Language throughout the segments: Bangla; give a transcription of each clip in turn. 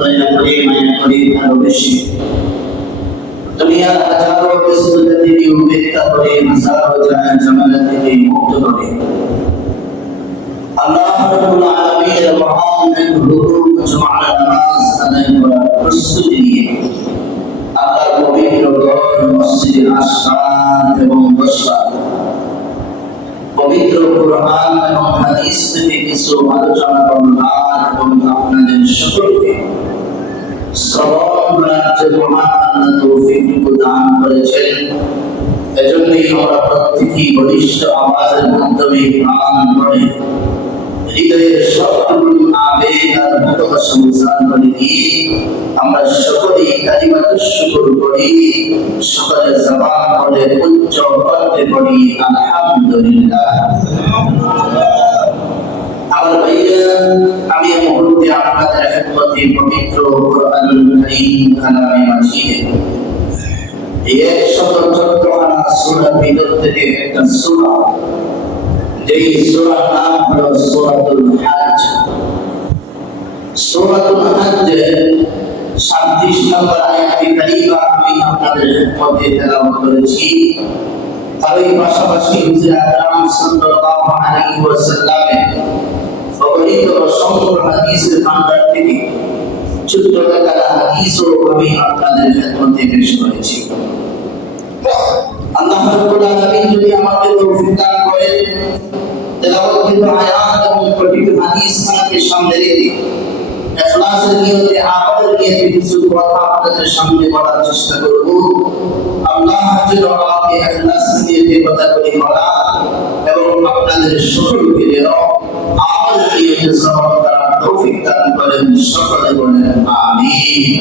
দয়া করে মায়া করে ভালোবেসে দুনিয়ার হাজারো ব্যস্ততা থেকে উপেক্ষা করে হাজারো ঝামেলা থেকে মুক্ত করে আল্লাহ রাব্বুল আলামিনের মহান এক হুকুম জুমার নামাজ আদায় করার প্রস্তুতি নিয়ে আল্লাহর পবিত্র ঘর মসজিদে আসলাম এবং বসলাম। পবিত্র কুরআন এবং হাদিস থেকে কিছু আলোচনা করলাম এবং আপনাদের সকলকে শ্রবণ করার যে মহান আল্লাহ তৌফিক দান করেছেন, এজন্যই আমরা প্রত্যেকেই বলিষ্ঠ আওয়াজের মাধ্যমে প্রাণ ভরে হৃদয়ের সবটুকু আবেগ আর ভালোবাসা উজাড় করে দিয়ে আমরা সকলেই কালিমাতুশ শুকর করি, সকলে জবান করে উচ্চ কণ্ঠে পড়ি আলহামদুলিল্লাহ। আমার ভাইরা, আমি এই মুহূর্তে আপনাদের খেদমতে পবিত্র কুরআনুল কারীম কালামে মাজিদে 114 সূরার ভিতর থেকে একটা সূরা, যেই সূরার নাম হলো সূরাতুল হজ। সূরাতুল হজ 37 নম্বর আয়াতে কারিমা আমি আপনাদের খেদমতে তেলাওয়াত করেছি। আর এই পাশাপাশি হুজুর আকরাম সাল্লাল্লাহু আলাইহি ওয়াসাল্লামের অগণিত অসংখ্য হাদিসের ভান্ডার থেকে ছোট্ট একটা হাদিসও আমি আপনাদের খেদমতে পেশ করেছি। আল্লাহ রাব্বুল আলামিন যদি আমাকে তৌফিক দান করেন, তেলাওয়াতকৃত আয়াত এবং পঠিত হাদিস আমাকে সামনে রেখে ইখলাসের নিয়তে আমলের নিয়তে কিছু কথা আপনাদের সামনে বলার চেষ্টা করব। আল্লাহ যেন আমাকে ইখলাসের নিয়তে কথাগুলি বলা এবং আপনাদের সকলকে যেন আমলের নিয়তে শ্রবণ করার তৌফিক দান করেন। সকলে বলেন আমিন।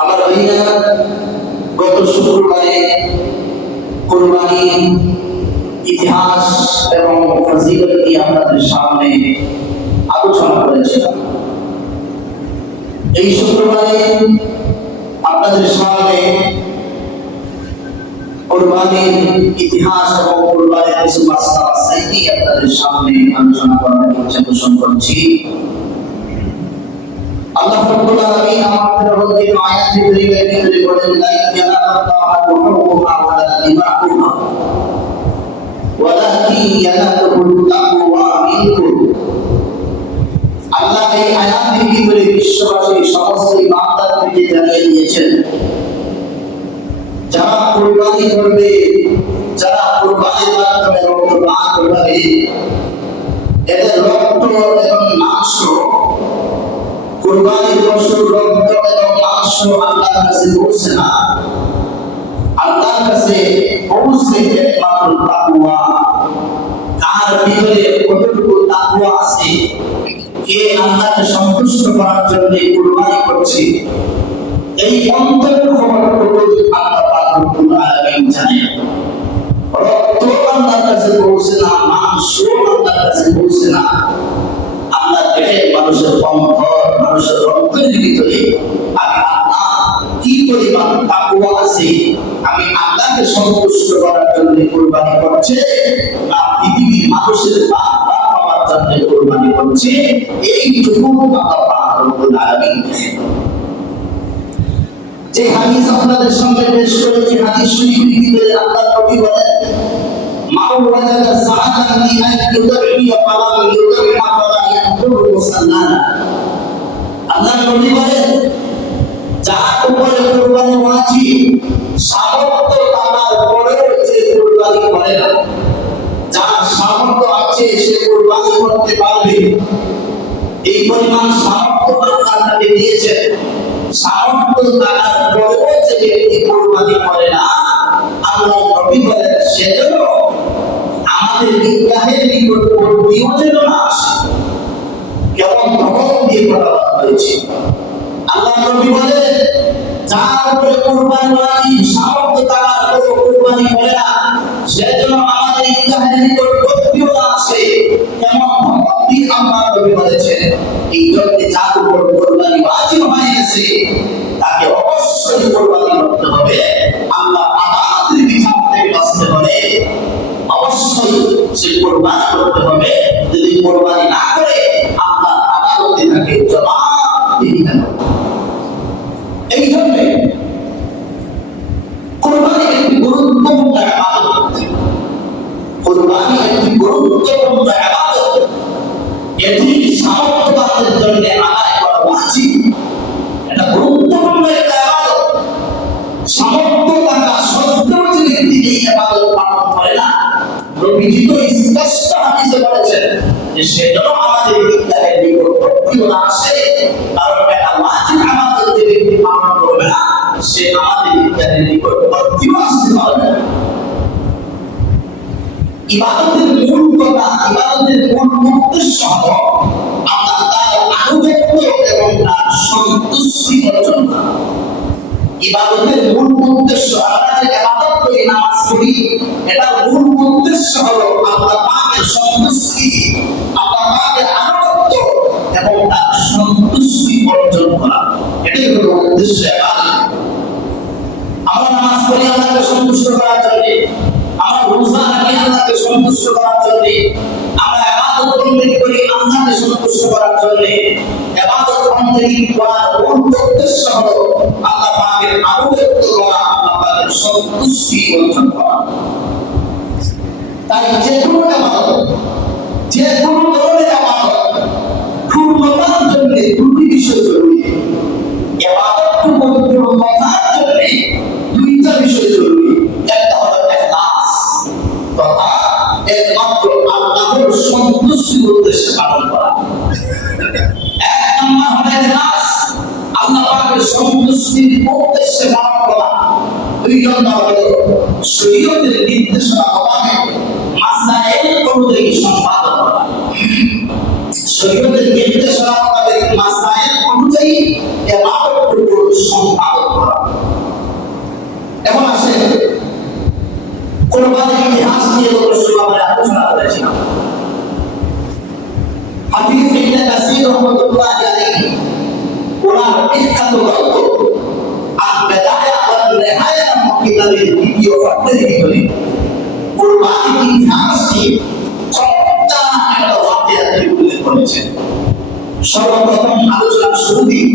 আমার ভাইরা, গত শুক্রবারে কুরবানির ইতিহাস এবং ফজিলত নিয়ে আপনাদের সামনে আলোচনা করেছিলাম। এই শুক্রবারে আপনাদের সামনে কুরবানির ইতিহাস এবং কুরবানির কিছু মাসলা সাইকি আপনাদের সামনে আলোচনা করার ইচ্ছা পোষণ করছি। আল্লাহ রাব্বুল আলামিন আমাদের রব্বুল আয়াতে কারীমের ভিতরে বলেন, লা ইয়ানালুল্লাহু লুহুমুহা ওয়ালা দিমাউহা ওয়ালাকিন ইয়ানালুহুত তাকওয়া মিনকুম। আল্লাহ এই আয়াতের ভিতরে বিশ্ববাসী সমস্ত ইমানদারদেরকে জানিয়ে দিয়েছেন, যারা কুরবানি করবে, যারা কুরবানির মাধ্যমে রক্ত পান করবে, এদের রক্ত এবং মাংস, কুরবানির পশুর রক্ত এবং মাংস আল্লাহর কাছে পৌঁছে না। আল্লাহর কাছে পৌঁছে একমাত্র তাকওয়া। তার ভিতরে কতটুকু তাকওয়া আছে, কে আল্লাহকে সন্তুষ্ট করার জন্য কুরবানি করছে, এই অন্তরের খবরটুকু আল্লাহ পাক রব্বুল আলামিন জানেন। রক্ত আল্লাহর কাছে পৌঁছে না, মাংস আল্লাহর কাছে পৌঁছে না। আল্লাহ দেখে মানুষের অন্তর, মানুষের রক্তের ভিতরে আমি আল্লাহ কি পরিমাণ তাকওয়া আছে, আমি আল্লাহকে সন্তুষ্ট করার জন্য কুরবানি করছে না পৃথিবীর মানুষের পাপ পাওয়ার জন্য কুরবানি করছে, এইটুকু আল্লাহ পাক রব্বুল আলামিন দেখেন। যে হাদিস আপনাদের সামনে পেশ করেছি, হাদিস শরীফের ভিতরে আল্লাহ নবী বলেন, মা ওয়াজাদা সাআতান লিআন ইউদাহিয়া ফালাম ইউদাহিয়া ফালা ইয়াকুলু মুসাল্লানা। আল্লাহ নবী বলেন, যার উপরে কুরবানি ওয়াজিব, সামর্থ্য থাকার পরেও যে কুরবানি করে না, যার সামর্থ্য আছে সে কুরবানি করতে পারবে, এই পরিমাণ সামর্থ্য আল্লাহ তাকে দিয়েছেন, সামর্থ্য থাকার পরেও যে ব্যক্তি কুরবানি করে না, আল্লাহ নবী বলেন সেজন্য আমাদের ঈদগাহের নিকটবর্তীও যেন না আসে। কেমন ধমক দিয়ে বলা হয়েছে। আল্লাহ নবী বলেন, যার উপরে কুরবানি ওয়াজিব, সামর্থ্য থাকার পরেও কুরবানি করে না, সেজন্য আমাদের ঈদগাহের নিকটবর্তীও না আসে। কেমন ধমক দিয়ে আল্লাহ নবী বলেছেন। এই জন্য যার উপর কুরবানি ওয়াজিব হয়ে গেছে, তাকে অবশ্যই কুরবানি করতে হবে। আল্লাহ আমাদের বিচার থেকে বাঁচতে হলে অবশ্যই সে কুরবানি করতে হবে। যদি কুরবানি না করে আল্লাহ আদালতে তাকে জবাব দিই কেন? এই জন্যে কোরবানি একটি গুরুত্বপূর্ণ ইবাদত। কোরবানি একটি গুরুত্বপূর্ণ ইবাদত। এটি সামর্থ্যবানদের জন্য আদায় করা ওয়াজিব। এটা গুরুত্বপূর্ণ একটা ইবাদত। সামর্থ্য থাকা সত্ত্বেও যে ব্যক্তি এই ইবাদত পালন করে না, নবীজি তো স্পষ্ট হাদিসে বলেছেন যে সে যেন আমাদের বিদ্যালয়ের নিকটবর্তীও না আসে, কারণ এটা ওয়াজিব ইবাদত যে ব্যক্তি পালন করবে না, সে আমাদের বিদ্যালয়ের নিকটবর্তীও আসতে পারবে না। ইবাদতের মূল কথা, ইবাদতের মূল উদ্দেশ্য হলো আল্লাহ তাআলার আনুগত্য এবং তার সন্তুষ্টি অর্জন করা। ইবাদতের মূল উদ্দেশ্য, আমরা যে ইবাদত করি, নামাজ পড়ি, এটার মূল উদ্দেশ্য হলো আল্লাহ পাকের সন্তুষ্টি, আল্লাহ পাকের আনুগত্য এবং তার সন্তুষ্টি অর্জন করা। এটাই হলো উদ্দেশ্য ইবাদত। আমরা নামাজ পড়ি আল্লাহকে সন্তুষ্ট করার জন্য, আমরা রোজা রাখি আল্লাহকে সন্তুষ্ট করার জন্য, আমরা ইবাদত বন্দেগী করি আল্লাহকে সন্তুষ্ট করার জন্য। ইবাদত বন্দেগী করার মূল উদ্দেশ্য হলো আল্লাহ পাকের আনুগত্য করা, আল্লাহ পাকের সন্তুষ্টি অর্জন করা। তাই যে কোনো ইবাদত, যে কোনো ধরনের ইবাদত পূর্ণতার জন্য দুটি বিষয় জরুরি। ইবাদতটুকু পূর্ণতার জন্য দুইটা বিষয় জরুরি। একটা হলো ইখলাস, তথা একমাত্র আল্লাহর সন্তুষ্টির উদ্দেশ্যে পালন করা। এক নম্বর হলো ইখলাস, আল্লাহ পাকের সন্তুষ্টির উদ্দেশ্যে পালন করা। দুই নম্বর হলো শরীয়তের নির্দেশনা মোতাবেক মাসাইল অনুযায়ী সম্পাদন করা। শরীয়তের নির্দেশনা মোতাবেক মাসাইল অনুযায়ী ইবাদতটুকু সম্পাদন করা। এখন আসেন কোরবানির ইতিহাস নিয়ে গত শুক্রবারে আলোচনা করেছিলাম। হাফিজ ইবনে কাসির রাহমাতুল্লাহি আলাইহি ওনার বিখ্যাত গ্রন্থ আল-বিদায়া ওয়ান নিহায়া নামক কিতাবের দ্বিতীয় খণ্ডের ভিতরে কোরবানির ইতিহাসটি চমৎকার একটা ওয়াকিয়া উল্লেখ করেছেন। সর্বপ্রথম আলোচনার শুরুতেই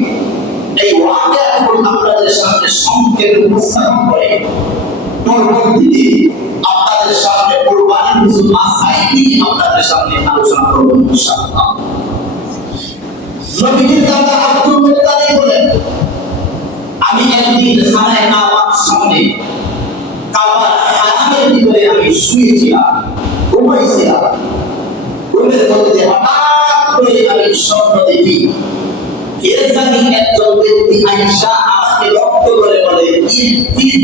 এই ওয়াকিয়াগুলো আপনাদের সামনে সংক্ষেপে উপস্থাপন করে পরবর্তীতে আপনাদের সামনে কোরবানির কিছু মাসাইল নিয়ে আপনাদের সামনে আলোচনা করব ইনশাআল্লাহ। নবীজির দাদা আব্দুল মুত্তালিব বলেন, আমি একদিন খানায়ে কাবার সামনে, কাবার হারামের ভিতরে আমি শুয়েছিলাম, ঘুমাইছিলাম। ঘুমের মধ্যে হঠাৎ করে আমি স্বপ্ন দেখি, কে জানি একজন ব্যক্তি আয়েশা আমাকে লক্ষ্য করে বলে, ইরফিদ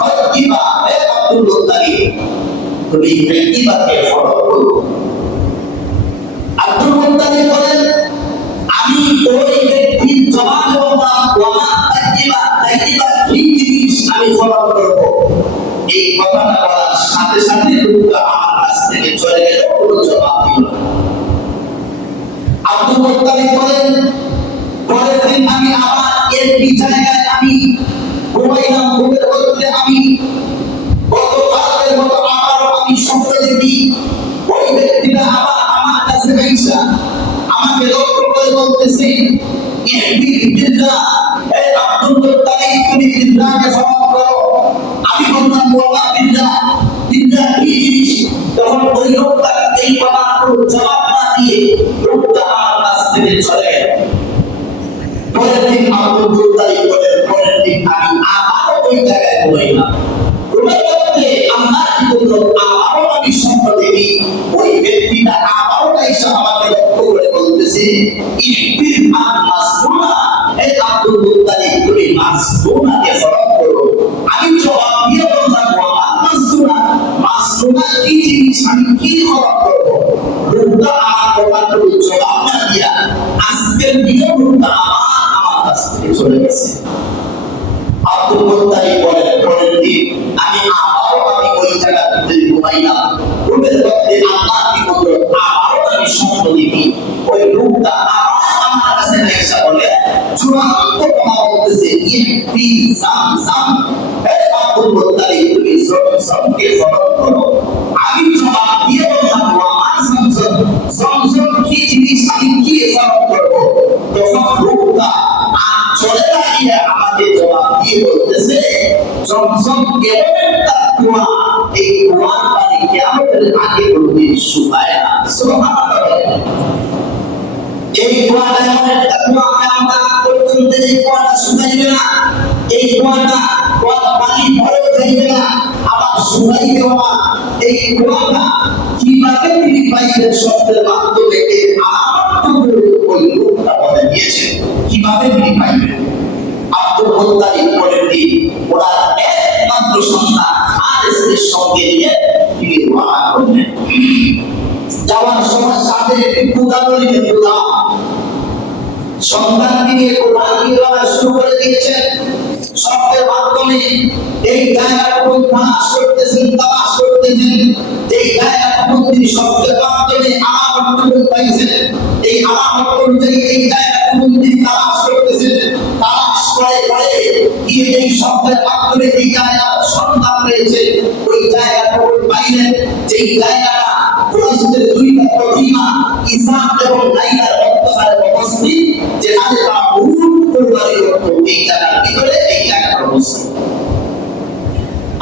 কদ্দিবা, হে আব্দুল মুত্তালিব, তুমি কদ্দিবাকে ফলো করো। আব্দুল মুত্তালিব বলেন, আমি ওই ব্যক্তির জবাব বললাম, ওয়া কদ্দিবা, কদ্দিবা কি জিনিস আমি ফলো করব। এই কথাটা বলার সাথে সাথে লোকটা আমার কাছ থেকে চলে গেল, কোনো জবাব দিল না। আব্দুল মুত্তালিব বলেন, পরের দিন আমি আবার একই জায়গায় আমি ঘুমাইলাম। ঘুমের মধ্যে আমি গতকালের মতো আবারও আমি স্বপ্ন দেখি, ওই ব্যক্তিটা আবার আমার কাছে আইসা আমাকে লক্ষ্য করে বলতেছে, ইহদিল বিল্লাহ, হে আব্দুল মুত্তালিব, তুমি বিল্লাহকে ফলো করো। আমি বললাম, ওয়া বিল্লাহ, বিল্লাহ কি জিনিস? তখন ওই লোকটা এই কথার কোনো জবাব না দিয়ে লোকটা আমার কাছ থেকে চলে গেল। পরের দিন আব্দুল মুত্তালিব বলেন, পরের দিন আমি আবারও ওই জায়গায় ঘুমাইলাম। ঘুমের মধ্যে আল্লাহ কি বলল, আবারও আমি স্বপ্ন দেখি, ওই ব্যক্তিটা আবারও এসে আমাকে লক্ষ্য করে বলতেছে, ইহদিল মাসনুনা, হে আব্দুল মুত্তালিব, তুমি মাসনুনাকে ফলো করো। আমি জবাব দিয়ে বললাম, ওয়া মাসনুনা, মাসনুনা কি জিনিস, আমি কি ফলো করব? লোকটা আমার কথাটুকু জবাব না দিয়া আজকের দিনে লোকটা আমার কাছ থেকে চলে গেছে। আব্দুল মুত্তালিব বলেন, পরের দিন আমি আবারও ওই জায়গাতে ঘুমাইলাম। ঘুমের মধ্যে আল্লাহ কি বলল, আবারও আমি স্বপ্ন দেখি, ওই লোকটা আবার আমার কাছে এসে বলে, চূড়ান্ত কথা বলতেছে, ইহদি জামজাম, হে আব্দুল মুত্তালিব, তুমি জামজামকে ফলো করো। আমি জবাব দিয়ে বললাম, ওয়া জামজাম, জামজাম কি জিনিস, আমি কি ফলো করব? তখন লোকটা এমন একটা কুয়া, এই কুয়ার পানি কিয়ামতের আগে কোনদিন শুকায় না। সুবহানাল্লাহ। এই কুয়াটা এমন একটা কুয়া, কিয়ামত পর্যন্ত এই কুয়াটা শুকাইবে না। এই কুয়ার পানি ভরে যাইবে না, আবার শুকাইবেও না। এই কুয়াটা কিভাবে তিনি পাইবেন শব্দের মাধ্যমে এর আলামতটুকু ওই লোকটা বলে দিয়েছেন কিভাবে তিনি পাইবেন। আব্দুল মুত্তালিব বলেন ওনার একমাত্র সন্তান হারিসের সঙ্গে নিয়ে তিনি রওনা করলেন। যাওয়ার সময় সাথে কুদা বলিলেন, কুদা সন্তানকে নিয়ে কোরআন তিলাওয়াত শুরু করে দিয়েছেন। শব্দের মাধ্যমে এই জায়গাটুকু তালাশ করতেছেন। এই জায়গাটুকু তিনি শব্দের মাধ্যমে আলামতটুকু পাইছেন। এই আলামত অনুযায়ী এই জায়গাটুকু তিনি তালাশ করতেছেন। তালাশ করে গিয়ে এই শব্দের মাধ্যমে এই জায়গার সন্ধান পেয়েছে। ওই জায়গাটুকু পাইলেন, যেই জায়গাটা কুরাইশদের দুইটা প্রতিমা ইসহাক এবং নাইলার অন্তরে অবস্থিত, যেখানে তারা বহুত পরিবারে করত। এই জায়গার ভিতরে এই জায়গাটা অবস্থিত।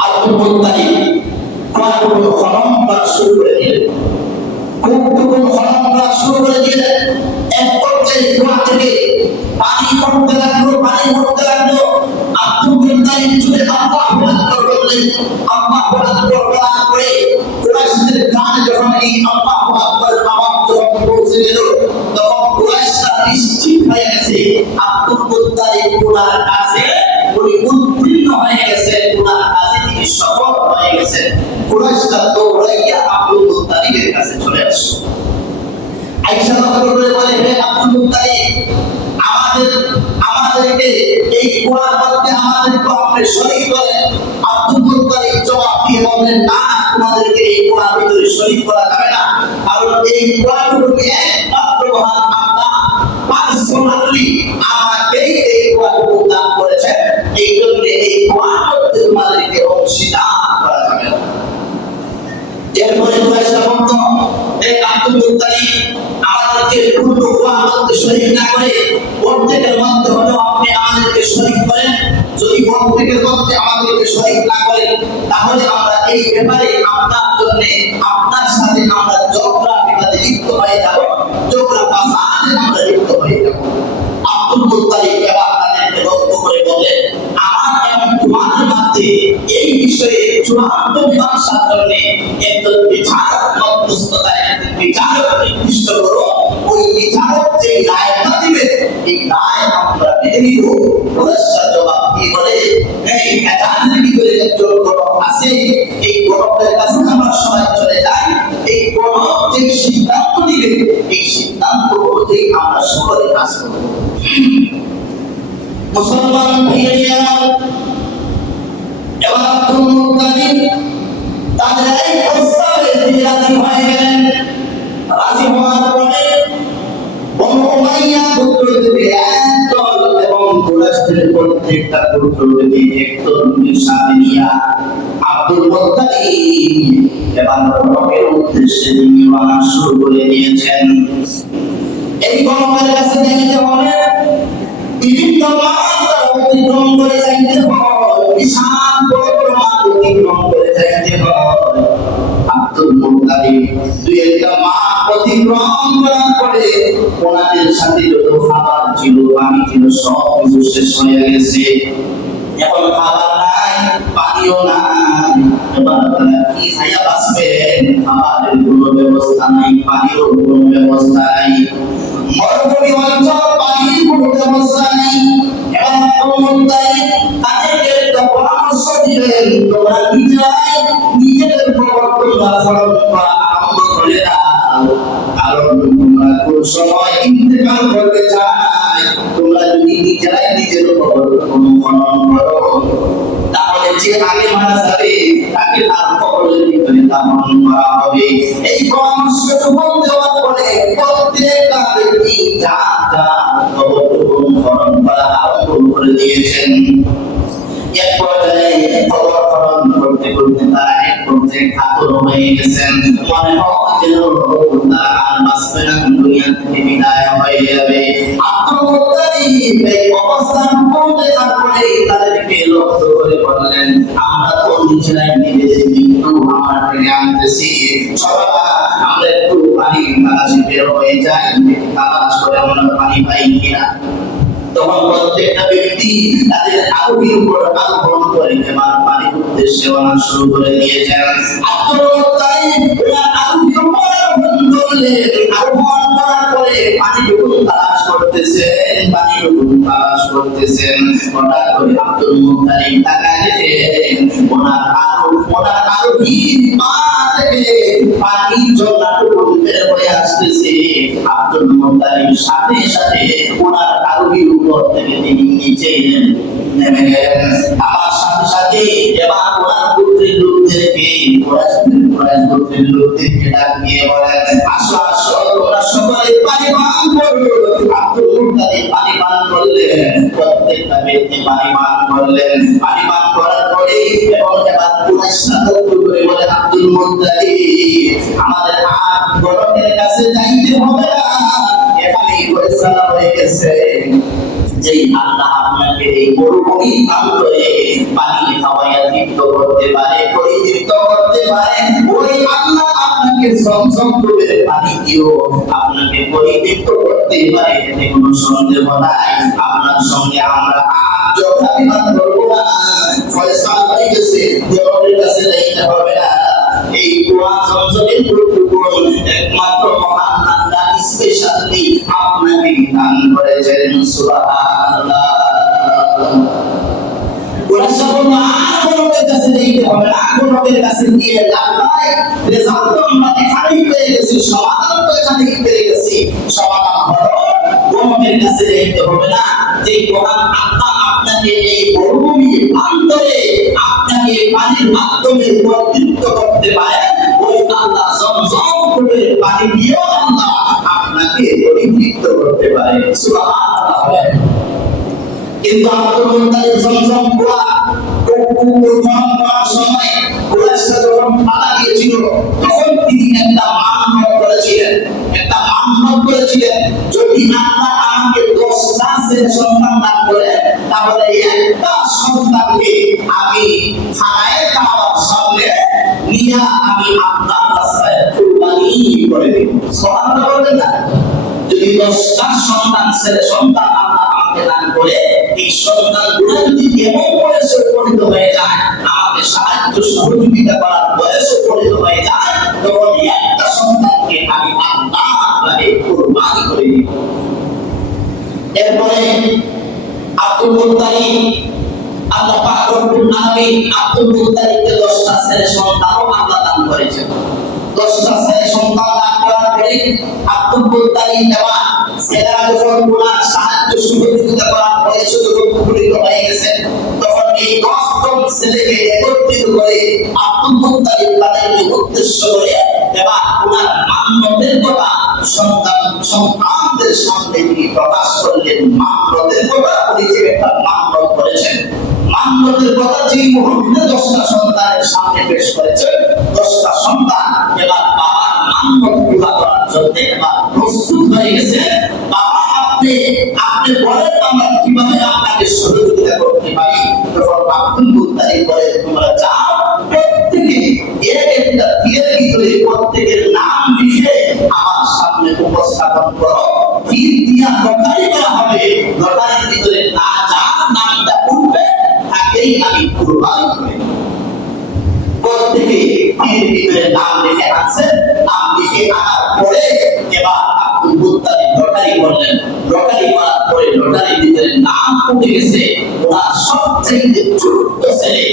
আব্দুল মুত্তালিব কুয়াটুকুন খনন করা শুরু করে দিলেন। কুয়াটুকুন খনন করা শুরু করে দিলেন। এক পর্যায়ে কুয়া থেকে পানি পড়তে লাগলো। আব্দুল মুত্তালিব চলে আল্লাহু আকবার বললেন। আল্লাহু আকবার বলার পরে কুরাইশদের কানে যখন এই আল্লাহু আকবার আওয়াজ যখন পৌঁছে গেল, তখন কুরাইশরা নিশ্চিত হয়ে গেছে আব্দুল মুত্তালিব কুয়ার কাছে উনি উত্তীর্ণ হয়ে গেছেন, কুয়ার কাছে তিনি সফল হয়ে গেছেন। কুরাইশরা দৌড়াইয়া আব্দুল মুত্তালিবের কাছে চলে আসলো। আয়েশা রাদিয়াল্লাহু বলে, হে আব্দুল মুত্তালিব, আমাদেরকে এই কুয়ার মধ্যে আমাদেরকে আপনি শরীক করেন। আব্দুল মুত্তালিব জবাব দিয়ে বললেন, না, তোমাদেরকে এই কুয়ার ভিতরে শরীক করা যাবে না, কারণ এই কুয়াটুকুকে একমাত্র মহান আল্লাহ পার্সোনালি আমাকেই এই কুয়াটুকু দান করেছেন। এই জন্য এই কুয়ার মধ্যে তোমাদেরকে অংশীদার করা যাবে না। এরপরে কুরাইশরা বলল, হে আব্দুল মুত্তালিব, আমাদেরকে পুরো কুয়ার মধ্যে শরীক না করে অর্ধেকের মধ্যে হলেও আপনি আমাদেরকে শরীক করেন। যদি অর্ধেকের মধ্যে আমাদেরকে শরীক না করেন, তাহলে আমরা এই ব্যাপারে আপনার জন্য আপনার সাথে আমরা ঝগড়া বিবাদে লিপ্ত হয়ে যাব, ঝগড়া ফাসাদে আমরা লিপ্ত হয়ে যাব। আব্দুল মুত্তালিব এবার তাদেরকে লক্ষ্য করে বললেন, আমার এবং তোমাদের মধ্যে এই বিষয়ে চূড়ান্ত মীমাংসার জন্য একজন বিচারক মধ্যস্থতায় একজন বিচারক নির্দিষ্ট করো। ওই বিচারক যে রায়টা দিবে, এই রায় আমরা মেনে নিব। কুরাইশরা জবাব দিয়ে বলে, এই এজানের ভিতরে একজন গণক আছে, এই গণকের কাছে আমরা সবাই চলে যাই। এই গণক যে সিদ্ধান্ত দিবে, এই সিদ্ধান্ত অনুযায়ী আমরা সকলে কাজ করব। মুসলমান ভাইয়েরা, এবার আব্দুল মুত্তালিব তাদের এই প্রস্তাবে তিনি রাজি হয়ে গেলেন। রাজি হওয়ার পরে বনু উমাইয়া গোত্র থেকে একদল এবং কুরাইশদের প্রত্যেকটা গোত্র থেকে একদল সাথে নিয়ে আব্দুল মুত্তালিব এবার গণকের উদ্দেশ্যে তিনি রওনা শুরু করে দিয়েছেন। এই গণকের কাছে যাইতে হলে বিভিন্ন মাঠ অতিক্রম করে যাইতে হয়, বিশাল বড় বড় মাঠ অতিক্রম করে যাইতে হয়। আব্দুল মুত্তালিব দুই একটা মাঠ অতিক্রম করার পরে ওনাদের সাথে যত খাবার ছিল, পানি ছিল, সব কিছু শেষ হয়ে গেছে। এখন খাবার নাই, পানিও নাই। এবার তারা কি খাইয়া বাঁচবেন? খাবারের কোনো ব্যবস্থা নাই, পানির কোনো ব্যবস্থা নাই। মরুভূমি অঞ্চল, পানির কোনো ব্যবস্থা নেই। এবার আব্দুল মুত্তালিব তাদেরকে একটা পরামর্শ দিলেন, তোমরা নিজেদের প্রবর্তন আচরণ করা আরম্ভ করে দাও, কারণ তোমরা কোন সময় ইন্তেকাল করতে চাই। তোমরা যদি নিজেরাই নিজের প্রবর্তন অনুসরণ করো, তাহলে যে আগে মারা যাবে তাকে তার কবরের ভিতরে দাফন করা হবে। এই পরামর্শটুকু দেওয়ার পরে প্রত্যেকটা ব্যক্তি কবরটুকু খনন করা আরম্ভ করে দিয়েছেন। এক পর্যায়ে কবর খনন করতে করতে তারা এক পর্যায়ে কাতর হয়ে গেছেন। মনে হয় যেন তারা আর বাঁচবে না, দুনিয়া থেকে বিদায় হয়ে যাবে। আব্দুল মুত্তালিব এই অবস্থান করতে তারপরে তাদেরকে লক্ষ্য করে বললেন, আমরা তো নিজেরাই নিজেদের মৃত্যু আমার টেনে আনতেছি। সবাই আমরা একটু পানি তালাশি বের হয়ে যাই, তালাশ করে আমরা পানি পাই কিনা। তখন প্রত্যেকটা ব্যক্তি তাদের আরোহীর উপর আরোহণ করে এবার পানির উদ্দেশ্যে রওনা শুরু করে দিয়েছেন। আব্দুল মুত্তালিব এবার আরোহীর উপর আরোহণ করলেন। আরোহণ করার পরে পানিটুকু তালাশ করতেছেন। হঠাৎ করে আব্দুল মুত্তালিব তাকায় দেখেন ওনার আরোহীর পা থেকে পানির ঝর্ণাটুকু বের হয়ে আসতেছে। আব্দুল মুত্তালিব সাথে সাথে ওনার আরোহীর উপর থেকে তিনি নিচে নেমে গেলেন। আমার সাথে সাথে এবার ওনার পুত্রের লোকদেরকে কুরাইশ গোত্রের লোকদেরকে ডাক দিয়ে বলেন, আসো আসো তোমরা সকলে পানি পান করো। আব্দুল মুত্তালিব পানি পান করলেন, প্রত্যেকটা ব্যক্তি পানি পান করলেন। পানি পান করার পরে এবং এবার কুরাইশরা তত্ত্ব করে বলে, আব্দুল মুত্তালিব আমাদের আর গণকের কাছে যাইতে হবে না, এখানেই ফয়সালা হয়ে গেছে। যেই আল্লাহ আপনাকে এই মরুভূমি প্রান্তরে পানি খাওয়াইয়া তৃপ্ত করতে পারে, পরিতৃপ্ত করতে পারে, ওই আল্লাহ আপনাকে জমজম করে পানি দিও আপনাকে পরিতৃপ্ত করতে পারে, এতে কোনো সন্দেহ নাই। আপনার সঙ্গে আমরা আর যোগাযোগ করবো না, ফয়সালা হয়ে গেছে, দেওয়ালের কাছে যাইতে হবে না। এই কুয়া জমজমের প্রতিকূল একমাত্র মহান আল্লাহ স্পেশালি আপনাকে দান করেছেন। সুবহানাল্লাহ। ওরা সব গণকের কাছে যাইতে হবে না, গণকের কাছে গিয়ে লাভ নাই। রেজাল্ট তো আমরা এখানেই পেয়ে গেছি, সমাধান তো এখানেই পেয়ে গেছি। সমাধান হলো গণকের কাছে যাইতে হবে না। যে মহান আল্লাহ আপনাকে এই মরুভূমি প্রান্তরে আপনাকে পানির মাধ্যমে পরিতৃপ্ত করতে পারে, ওই আল্লাহ জমজম করে পানি দিয়েও আল্লাহ আপনাকে পরিতৃপ্ত করতে পারে। সুবহানাল্লাহ। কিন্তু আব্দুল মুত্তালিব জমজম কুয়া প্রথম করার সময় কুরাইশরা যখন পালা দিয়েছিল, তখন তিনি একটা মান্যত করেছিলেন, যদি আল্লাহ আমাকে 10টা ছেলে সন্তান দান করে তাহলে একটা সন্তানকে আমি খানায়ে কাবার সামনে নিয়ে আমি আপনার রাস্তায় কুরবানি করে দেব। সুবহানাল্লাহ বলবেন না? যদি 10টা ছেলে সন্তান আল্লাহ আমাকে দান করে, এই সন্তানগুলো যদি এমন বয়সে উপনীত হয়ে যায়, আমাকে সাহায্য সহযোগিতা করার বয়সে উপনীত হয়ে যায়, তখন একটা সন্তানকে আমি আল্লাহ কুরবানি করে দিব। এরপরে আব্দুল মুত্তালিব আল্লাহ পাক রব্বুল আলামিন আব্দুল মুত্তালিবকে 10টা ছেলে সন্তানও আল্লাহ দান করেছেন। 10টা ছেলে সন্তান দান করার পরে আব্দুল মুত্তালিব এবার ছেলেরা যখন ওনার সাহায্য সহযোগিতা করার বয়সে যখন উপনীত হয়ে গেছেন, তখন এই 10 জন ছেলেকে একত্রিত করে আব্দুল মুত্তালিব তাদেরকে উদ্দেশ্য করে এবার ওনার মান্যতের কথা সন্তানদের সামনে তিনি প্রকাশ করলেন। মান্যতের কথা উনি যে একটা মান্যত করেছেন, মান্যতের কথা যে মুহূর্তে 10টা সন্তানের সামনে পেশ করেছেন, 10টা সন্তান এবার বাবার মান্যত পুরা করার জন্য এবার প্রস্তুত হয়ে গেছে। বাবা আপনি বলেন আমরা কিভাবে আপনাকে সহযোগিতা করতে পারি। তখন আব্দুল মুত্তালিব বলে, তোমরা যাও প্রত্যেকে একটা তীরের ভিতরে প্রত্যেকের নাম লিখে আমার সামনে উপস্থাপন করো, তীর দিয়া লটারি করা হবে, লটারির ভিতরে না যার নামটা উঠবে তাকেই আমি কুরবানি করে দেব। প্রত্যেকে তীরের ভিতরে নাম লিখে আছে, নাম লিখে আনার পরে এবার আব্দুল মুত্তালিব লটারি করলেন। লটারি করার পরে লটারির ভিতরে নাম উঠে গেছে ওনার সবচেয়ে ছোট্ট ছেলে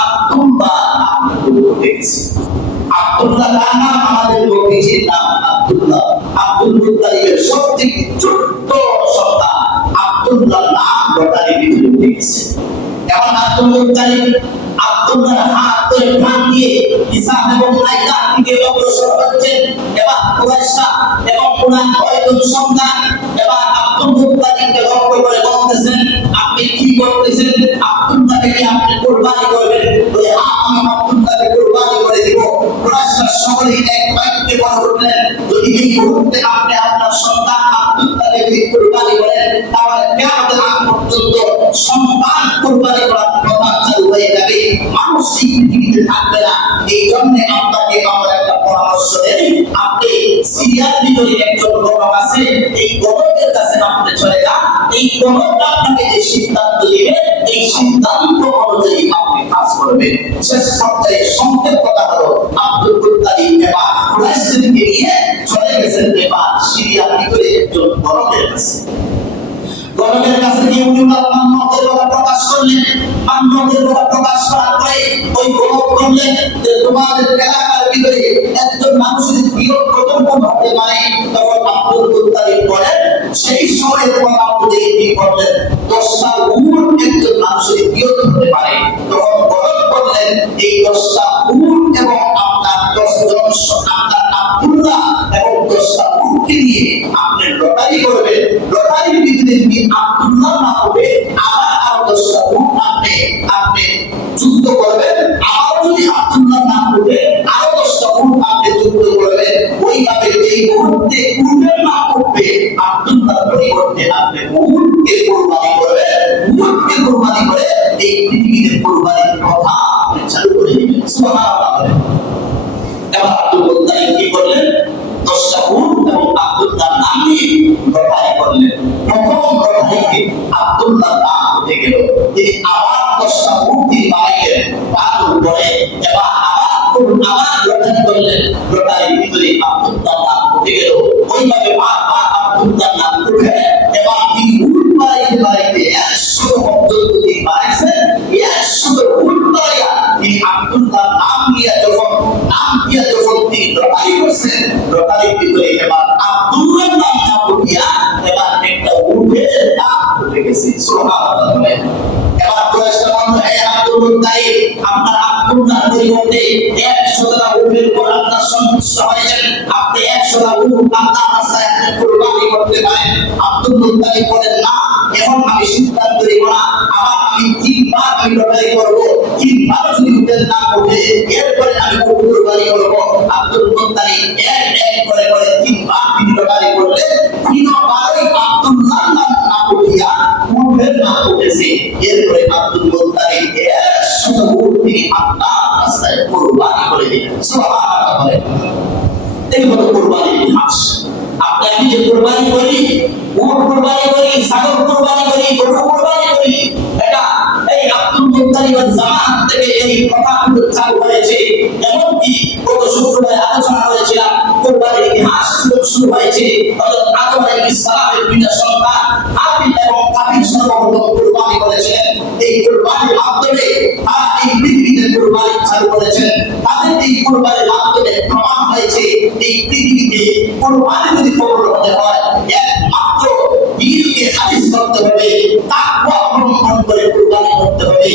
আব্দুল্লাহ নাম উঠে গেছে। আব্দুল্লাহ নাম আমাদের নবীজির নাম আব্দুল্লাহ। আব্দুল মুত্তালিবের সবচেয়ে ছোট্ট সন্তান আব্দুল্লাহ নাম লটারির ভিতরে উঠে গেছে। এখন আব্দুল মুত্তালিব আব্দুল্লাহর হাত ধরে টান দিয়ে ইসা এবং লাইলা থেকে অগ্রসর হচ্ছেন। এবার কুরাইশরা এবং ওনার 9 জন সন্তান এবার আব্দুল মুত্তালিবকে লক্ষ্য করে বলতেছেন, আপনি কি করতেছেন? আব্দুল্লাহকে কি আপনি কুরবানি করবেন? বলে, আমি আব্দুল্লাহকে কুরবানি করে দিব। কুরাইশরা সকলেই এক বাক্যে বলে উঠলেন, যদি এই মুহূর্তে আপনি আপনার সন্তান আব্দুল্লাহকে কুরবানি করেন, তাহলে কিয়ামতের আগ পর্যন্ত সন্তান কুরবানি করার প্রথা চালু হয়ে যাবে। মানুষ এই পৃথিবীতে থাকবে না। এই জন্য আপনাকে আমরা একটা পরামর্শ দেই, আপনি সিরিয়ার ভিতরে একজন গণক আছে, এই গণকের কাছে আপনি চলে যান। এই গণক আপনাকে যে সিদ্ধান্ত দিবে, এই সিদ্ধান্ত অনুযায়ী আপনি কাজ করবেন। শেষ পর্যায়ে সংক্ষেপ কথা হলো, আব্দুল মুত্তালিব এবার কুরাইশদেরকে নিয়ে চলে গেছেন এবার সিরিয়ার ভিতরে একজন গণকের কাছে। গণকের কাছে গিয়ে উনি মান্যতের কথা প্রকাশ করলেন। মান্যতের কথা প্রকাশ করার পরে ওই গণক বললেন যে তোমাদের এলাকার ভিতরে একজন মানুষের বিয়োগ প্রথম হতে পারে। তখন আব্দুল মুত্তালিব বলেন, সেই সময়ের কথা অনুযায়ী তিনি বললেন 10টা উট একজন মানুষের বিয়োগ হতে পারে। তখন গণক বললেন, এই 10টা উট এবং আপনার 10 জন আপনার আব্দুল্লাহ এবং 10টা উটকে নিয়ে আপনি লটারি করবেন। লটারির ভিতরে যদি আব্দুল্লাহ না হবে, আবার আরো 10টা উট আপনি যুক্ত করবেন। আবার যদি আব্দুল্লাহ না হবে, আরো 10টা উট আপনি যুক্ত করবেন। ওইভাবে এই মুহূর্তে উটের না হবে, আব্দুল্লাহ পরিবর্তে আপনি উটকে কুরবানি করবেন। উটকে কুরবানি করে এই পৃথিবীতে কুরবানির কথা আপনি চালু করে দিবেন। সুবহানাল্লাহ। এবার আব্দুল মুত্তালিব কি করলেন? 10টা উট এবং আব্দুল্লাহ নাম নিয়ে লটারি করলেন। প্রথম লটারিতে আব্দুল্লাহ নাম উঠে গেল। তিনি আবার 10টা উট দিয়ে বানাইলেন, তার উপরে এবার আবার লটারি করলেন। লটারির ভিতরে আব্দুল্লাহ নাম উঠে গেল। ওইভাবে বারবার আব্দুল্লাহ নাম উঠে এবার তিনি উট বাড়াইতে 100 পর্যন্ত তিনি বাড়াইছেন। 100 উট বাড়াইয়া তিনি আব্দুল্লাহ নাম নিয়ে যখন তিনি লটারি করছেন, লটারির ভিতরে এবার আব্দুল্লাহ নাম না উঠিয়া এবার একটা উটের নাম উঠে গেছে। সুবহানাল্লাহ। এবার কুরাইশরা বলল, হে আব্দুল মুত্তালিব, আপনার আব্দুল্লাহ পরিবর্তে 100টা উটের উপর আপনার সন্তুষ্ট হয়েছেন, আপনি 100টা উট আপনার রাস্তায় আপনি কুরবানি করতে পারেন। আব্দুল মুত্তালিব বলেন, না, এখন আমি সিদ্ধান্ত নিব না, আবার আমি 3বার আমি লটারি করব। 3বার যদি উটের নাম ওঠে, এরপরে আমি উট কুরবানি করব। আব্দুল মুত্তালিব এক করে 3বার তিনি লটারি করলেন। 3বারই আব্দুল্লাহ নাম না উঠিয়া উটের নাম উঠেছে। এরপরে আব্দুল মুত্তালিব 100 উট তিনি আপনার রাস্তায় কুরবানি করে দিলেন। সুবহানাল্লাহ। এই হলো কুরবানির ইতিহাস। আমি যে কুরবানি করি, উট কুরবানি করি, ছাগল কুরবানি করি, গরু কুরবানি করি, এটা এই আব্দুল মুত্তালিবের জামান থেকে এই কথাগুলো চালু হয়েছে। এমনকি গত শুক্রবারে আলোচনা করেছিলাম, কুরবানির ইতিহাস শুরু হয়েছে হযরত আদম আলাইহিস সালামের 2টা সন্তান হাবিল এবং কাবিল সর্বপ্রথম কুরবানি করেছিলেন। এই কুরবানির মাধ্যমে তারা এই পৃথিবীতে কুরবানি চালু করেছেন। তাদের এই কুরবানির মাধ্যমে প্রমাণ হয়েছে এই পৃথিবীতে কুরবানি যদি কবুল হতে হয়, একমাত্র দিলকে খালিস করতে হবে, তাকওয়া অবলম্বন করে কুরবানি করতে হবে।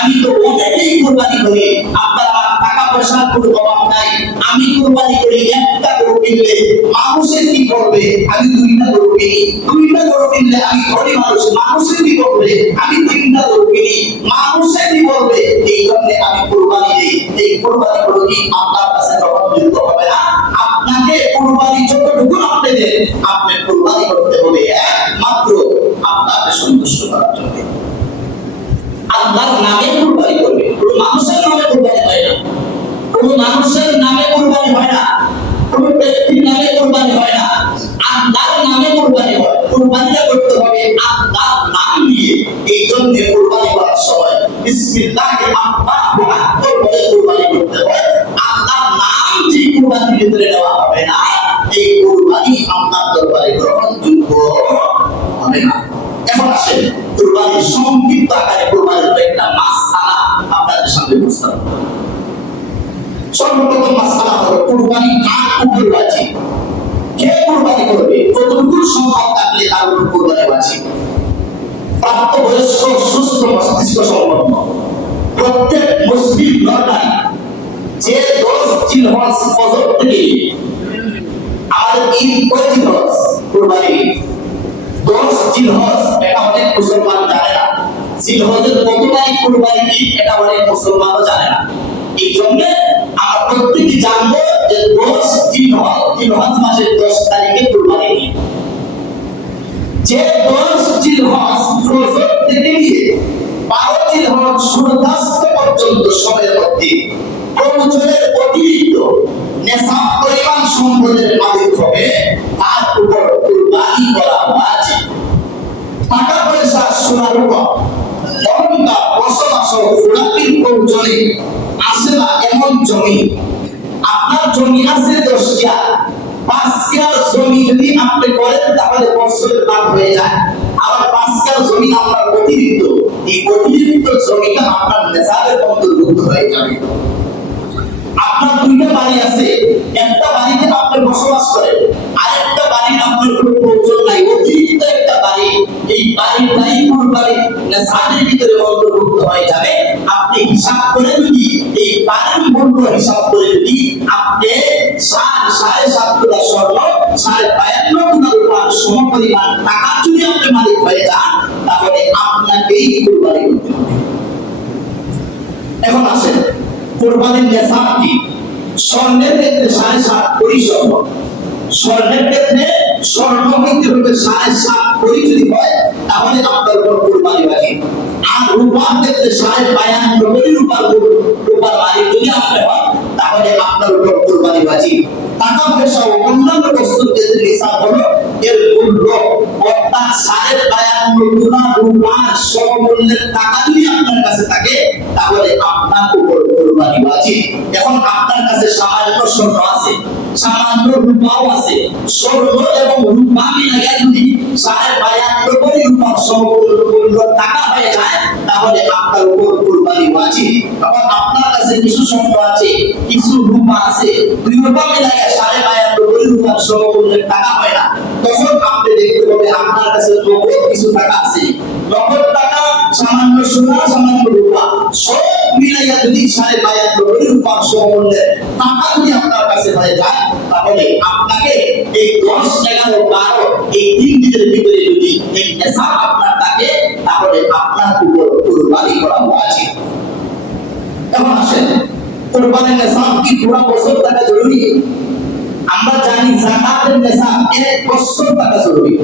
আমি তো অনেকেই কুরবানি করি, আপনার আমার টাকা পয়সার কোনো অভাব নাই। আমি কুরবানি করি, একটা গরু কিনলে মানুষের কি করবে? আমি 2টা গরু কিনি। 2টা গরু কিনলে আমি গরিব মানুষ, মানুষের কি করবে? আমি 3টা গরু কিনি, মানুষের কি করবে? এই জন্য আমি কুরবানি দিই। এই কুরবানি গুলো কি আপনার কাছে গ্রহণযোগ্য হবে না? আপনাকে কুরবানি যতটুকু আপনি দেন, আপনি কুরবানি করতে হবে একমাত্র আপনাকে সন্তুষ্ট করার জন্য। আল্লাহর নামে কুরবানি করবে, কোনো মানুষের নামে কুরবানি হয় না, কোনো মানুষের নামে কুরবানি হয় না, কোনো ব্যক্তির নামে কুরবানি হয় না, আল্লাহর নামে কুরবানি হয়। কুরবানিটা করতে হবে আল্লাহর নাম নিয়ে। এই জন্য কুরবানি করার সময় বিসমিল্লাহি আল্লাহু আকবার বলে কুরবানি করতে হয়। আল্লাহর নাম দিয়ে কুরবানির ভিতরে দেওয়া হবে না, এই কুরবানি আল্লাহর দরবারে গ্রহণযোগ্য হবে না। এখন আসেন কুরবানির সংক্ষিপ্ত আকারে কুরবানির একটা মাসআলা আপনাদের সামনে উপস্থাপন করব। সর্বপ্রথম মাসআলা হলো কুরবানি কার উপর ওয়াজিব, কে কুরবানি করবে, কতটুকু সম্পদ থাকলে তার উপর কুরবানি ওয়াজিব। প্রাপ্তবয়স্ক সুস্থ মস্তিষ্ক সম্পন্ন প্রত্যেক মুসলিম নারী যে 10 জিলহজ ফজর থেকে আমাদের ঈদ কয় জিলহজ? কুরবানি 10 জিলহজ, এটা অনেক মুসলমান জানে না। জিলহজের কত তারিখ কুরবানি ঈদ, এটা অনেক মুসলমানও জানে না। এই জন্য আমরা প্রত্যেকে জানবো যে 10 জিলহজ মাসের 10 তারিখে কুরবানি ঈদ। যে 10 জিলহজ ফজর থেকে নিয়ে 12 জিলহজ সূর্যাস্ত পর্যন্ত টাকা পয়সা সোনা রূপা অহংকার বসবাস গোলাপীর প্রয়োজনে আসে না এমন জমি। আপনার জমি আছে 10 কার জমি যদি আপনি করেন তাহলে বছরের লাভ হয়ে যায়। আবার 5 কার জমি আপনার অতিরিক্ত, এই অতিরিক্ত জমিটা আপনার নেশাবের অন্তর্ভুক্ত হয়ে যাবে। আপনার 2টা বাড়ি আছে, একটা বাড়িতে আপনি বসবাস করেন, আরেকটা বাড়ির আপনার কোনো প্রয়োজন নাই, অতিরিক্ত একটা বাড়ি, এই বাড়িটাই কুরবানি নেশাবের ভিতরে অন্তর্ভুক্ত হয়ে যাবে। আপনি হিসাব করে যদি এই বাড়ির মূল্য হিসাব করে যদি আপনি 7.5 তোলা স্বর্ণ 52 তোলা রূপার সমপরিমাণ টাকা যদি আপনি মালিক হয়ে যান, তাহলে আপনাকেই কুরবানি করতে হবে। এখন আসেন কুরবানির নিসাব কি? স্বর্ণের ক্ষেত্রে 7.5 ভরি স্বর্ণ, স্বর্ণের ক্ষেত্রে স্বর্ণ হইতে হবে 7.5 ভরি যদি হয় তাহলে আপনার উপর কুরবানি ওয়াজিব। আর রূপার ক্ষেত্রে 52.5 ভরি রূপার মালিক যদি আপনি হন তাহলে আপনার উপর কুরবানি ওয়াজিব। টাকা পয়সা ও অন্যান্য বস্তুর ক্ষেত্রে নিসাব হলো এর মূল্য, অর্থাৎ 52.5 তোলা রূপার সমমূল্যের টাকা যদি আপনার কাছে থাকে তাহলে আপনার উপর কুরবানি ওয়াজিব। এখন আপনার কাছে সামান্য স্বর্ণ আছে, সামান্য রূপাও আছে, স্বর্ণ এবং রূপা মিলাইয়া যদি 52.5 ভরি রূপার সমমূল্য টাকা হয়ে যায় তাহলে আপনার উপর কুরবানি ওয়াজিব। এখন আপনার কাছে কিছু স্বর্ণ আছে, কিছু রূপা আছে, 2 রূপা মিলাইয়া 52.5 ভরি রূপার সমমূল্যের টাকা হয় না, তখন আপনি দেখতে হবে আপনার কাছে নগদ কিছু টাকা আছে, নগদ টাকা, সামান্য সোনা, সামান্য রূপা সব মিলাইয়া যদি 52.5 ভরি রূপার সমমূল্যের টাকা যদি আপনার কাছে হয়ে যায় তাহলে আপনাকে এই 10, 11, 12 এই 3 দিনের ভিতরে যদি এই নেশা আপনার থাকে তাহলে আপনার উপর কুরবানি করা ওয়াজিব। এখন আসেন কুরবানির নিসাব কি পুরো বছর টাকা জরুরি? আমরা জানি যাকাতের নিসাব 1 বছর টাকা জরুরি,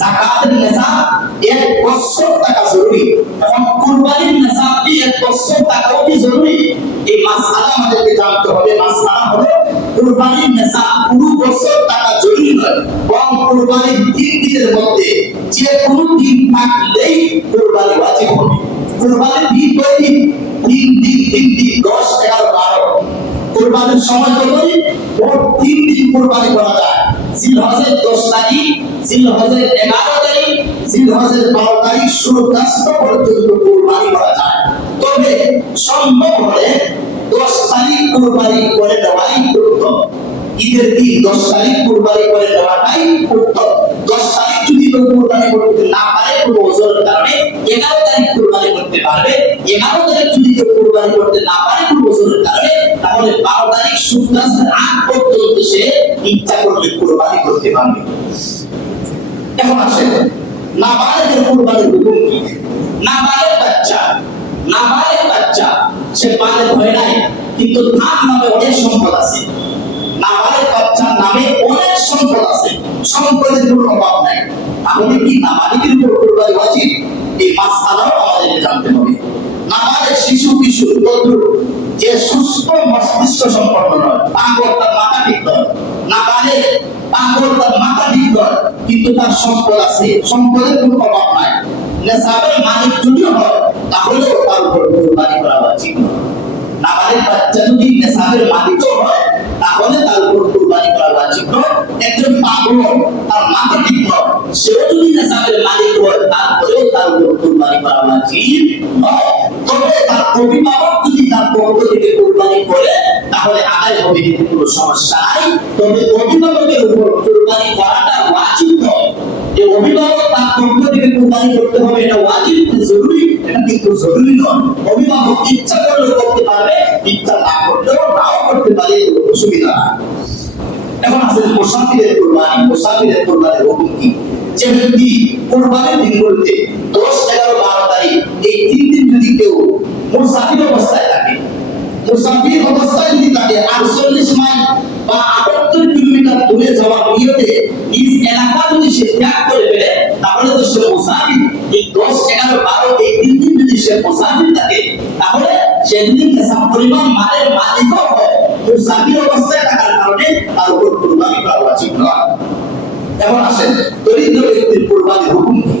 যাকাতের নিসাব 1 বছর টাকা জরুরি। এখন কুরবানির নিসাব কি 1 বছর টাকাও কি জরুরি? এই মাসআলা আমাদেরকে জানতে হবে। মাসআলা হলো কুরবানির নিসাব পুরো বছর টাকা জরুরি নয়, বরং কুরবানির 3 দিনের মধ্যে যে কোনো দিন থাকলেই কুরবানি ওয়াজিব হবে। কুরবানির দিন কয় দিন? 3 দিন, 3 দিন 10, 11, 12। কুরবানির সময় কত দিন? মোট 3 দিন কুরবানি করা যায়। জিলহজের 10 তারিখ, জিলহজের 11 তারিখ, জিলহজের 12 তারিখ সূর্যাস্ত পর্যন্ত কুরবানি করা যায়। তবে সম্ভব হলে 10 তারিখ কুরবানি করে দেওয়াই উত্তম। ঈদের দিন 10 তারিখ কুরবানি করে দেওয়াটাই উত্তম। 10 তারিখ যদি কেউ কুরবানি করতে না পারে কোনো ওজনের কারণে 11 তারিখ কুরবানি করতে পারবে। 11 তারিখ যদি কেউ কুরবানি করতে না পারে কোনো ওজনের কারণে তাহলে 12 তারিখ সূর্যাস্তের আগ পর্যন্ত সে ইচ্ছা করলে কুরবানি করতে পারবে। এখন আসেন নাবালেগের কুরবানির হুকুম কি? নাবালেগ বাচ্চা সে বালেগ হয় নাই কিন্তু তার নামে অনেক সম্পদ আছে, নাবালেগ বাচ্চার নামে অনেক সম্পদ আছে, সম্পদের কোনো অভাব নাই, তাহলে কি নাবালিগের উপর কুরবানি ওয়াজিব? এই মাসআলাও আমাদেরকে জানতে হবে। নাবালেগ শিশু কিশোর তদ্রুপ যে সুস্থ মস্তিষ্ক সম্পন্ন নয়, পাগল, তার মাথা ঠিক নয়, নাবালেগ পাগল, তার মাথা ঠিক নয় কিন্তু তার সম্পদ আছে, সম্পদের কোনো অভাব নাই, নেশাবের মালিক যদি হয় তাহলেও তার উপর কুরবানি করা ওয়াজিব নয়। নাবালেগ বাচ্চা যদি নেশাবের মালিকও হয় তাহলে তার উপর কুরবানি করা ওয়াজিব নয়। একজন পাগল, তার মাথা ঠিক নয়, সেও যদি নেশাবের মালিক হয় তারপরেও তার উপর কুরবানি করা ওয়াজিব নয়। তবে তার অভিভাবক যদি তার পক্ষ থেকে কুরবানি করে তাহলে আদায় হবে, কোনো সমস্যা নাই। তবে অভিভাবকের উপর কুরবানি করাটা ওয়াজিব নয়। যে অভিভাবক তার পক্ষ থেকে কুরবানি করতে হবে এটা ওয়াজিব, জরুরি, এটা কিন্তু জরুরি নয়। অভিভাবক ইচ্ছা করলেও করতে পারবে, ইচ্ছা না করলেও নাও করতে পারে, কোনো অসুবিধা নাই। এখন আছে মুসাফিরের কুরবানি। মুসাফিরের কুরবানির হুকুম কি? যে ব্যক্তি কুরবানির দিনগুলোতে 10, 11, 12 তারিখ এই 3 দিন যদি কেউ মুসাফির অবস্থায় থাকে, মুসাফির অবস্থায় যদি থাকে 48 মাইল বা 78 কিলোমিটার দূরে যাওয়ার নিয়তে নিজ এলাকা যদি সে ত্যাগ করে ফেলে তাহলে তো সে মুসাফির। এই 10, 11, 12 এই 3 দিন যদি সে মুসাফির থাকে তাহলে সেদিন নেশাব পরিমাণ মালের মালিকও হয়, মুসাফির অবস্থায় থাকার কারণে তার উপর কুরবানি করা ওয়াজিব নয়। এখন আসেন দরিদ্র ব্যক্তির কুরবানির হুকুম কি?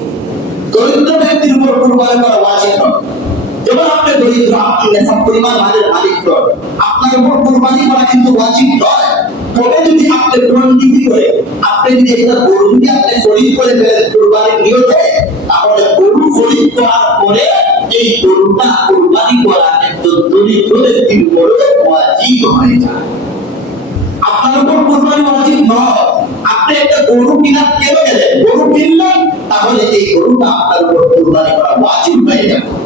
দরিদ্র ব্যক্তির উপর কুরবানি করা ওয়াজিব নয়। যেমন আপনি দরিদ্র, আপনি নেশাব পরিমাণ মালের মালিক নন, আপনার উপর কুরবানি করা কিন্তু ওয়াজিব নয়। তবে যদি আপনি পণ্ডিতি করে, আপনি যদি একটা গরু যদি আপনি খরিদ করে ফেলেন কুরবানির নিয়তে, তাহলে গরু খরিদ করার পরে এই গরুটা কুরবানি করা একজন দরিদ্র ব্যক্তির উপর ওয়াজিব হয়ে যায়। আপনার উপর কুরবানি ওয়াজিব নয়। আপনি একটা গরু কেন গেলেন, গরু কিনলেন, তাহলে এই গরুটা আপনার উপর কুরবানি করা ওয়াজিব হয়ে যাবে।